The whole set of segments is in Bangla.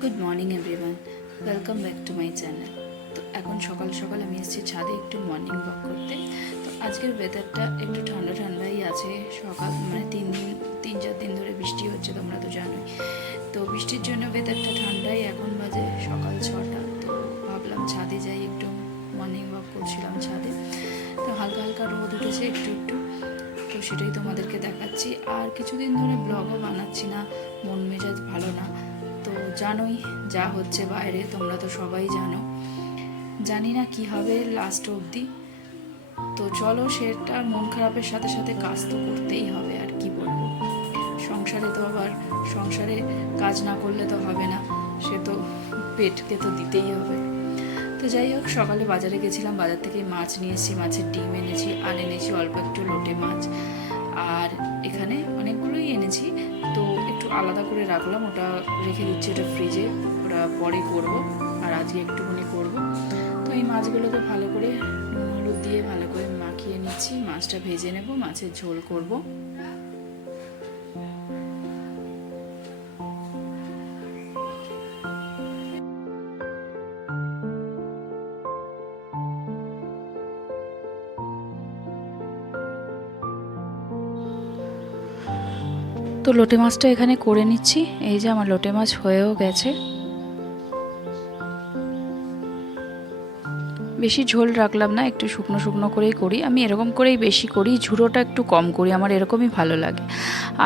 Good morning everyone, welcome back to my channel. তো এখন সকাল সকাল আমি এসেছি ছাদে একটু মর্নিং ওয়াক করতে। তো আজকের ওয়েদারটা একটু ঠান্ডা ঠান্ডাই আছে। সকাল মানে 3-4 দিন ধরে বৃষ্টি হচ্ছে, তোমরা তো জানোই। তো বৃষ্টির জন্য ওয়েদারটা ঠান্ডাই। এখন বাজে সকাল 6টা। তো ভাবলাম ছাদে যাই, একটু মর্নিং ওয়াক করছিলাম ছাদে। তো হালকা হালকা রোদ উঠেছে একটু একটু, তো সেটাই তোমাদেরকে দেখাচ্ছি। আর কিছুদিন ধরে ব্লগও বানাচ্ছি না, মন মেজাজ ভালো না। তো জানোই যা হচ্ছে বাইরে, তোমরা তো সবাই জানো। জানি না কি হবে লাস্ট অবধি। তো চলো, সেটা মন খারাপের সাথে সাথে কাজ তো করতেই হবে, আর কি বলবো। সংসারে তো আবার সংসারে কাজ না করলে তো হবে না, সে তো পেটকে তো দিতেই হবে। তো যাই হোক, সকালে বাজারে গেছিলাম, বাজার থেকে মাছ নিয়ে এসেছি, মাছের ডিম এনেছি, আর এনেছি অল্প একটু লোটে মাছ। আর এখানে অনেকগুলোই এনেছি, তো একটু আলাদা করে রাখলাম, ওটা রেখে দিচ্ছি ওটা ফ্রিজে, ওটা পরে করব। আর আজকে একটুখানি করব। তো এই মাছগুলোকে ভালো করে নুন হলুদ দিয়ে ভালো করে মাখিয়ে নিচ্ছি, মাছটা ভেজে নেব, মাছের ঝোল করব। তো লোটে মাছটা এখানে করে নিচ্ছি। এই যে আমার লোটে মাছ হয়েও গেছে। বেশি ঝোল রাখলাম না, একটু শুকনো শুকনো করেই করি। আমি এরকম করেই বেশি করি, ঝুড়োটা একটু কম করি, আমার এরকমই ভালো লাগে।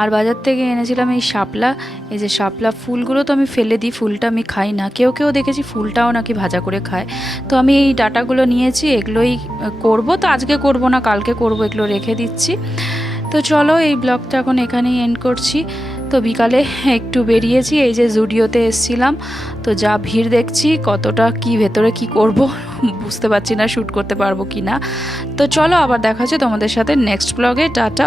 আর বাজার থেকে এনেছিলাম এই শাপলা। এই যে শাপলা ফুলগুলো তো আমি ফেলে দিই, ফুলটা আমি খাই না। কেউ কেউ দেখেছি ফুলটাও নাকি ভাজা করে খায়। তো আমি এই ডাঁটাগুলো নিয়েছি, এগুলোই করব। তো আজকে করব না, কালকে করব, এগুলো রেখে দিচ্ছি। তো চলো, এই ব্লগটা এখন এখানেই এন্ড করছি। তো বিকালে একটু বেরিয়েছি, এই যে জুডিওতে এসছিলাম। তো যা ভিড় দেখছি, কতটা কি ভেতরে কি করব বুঝতে পারছি না, শ্যুট করতে পারবো কি না। তো চলো, আবার দেখা হচ্ছে তোমাদের সাথে নেক্সট ব্লগে। টাটা।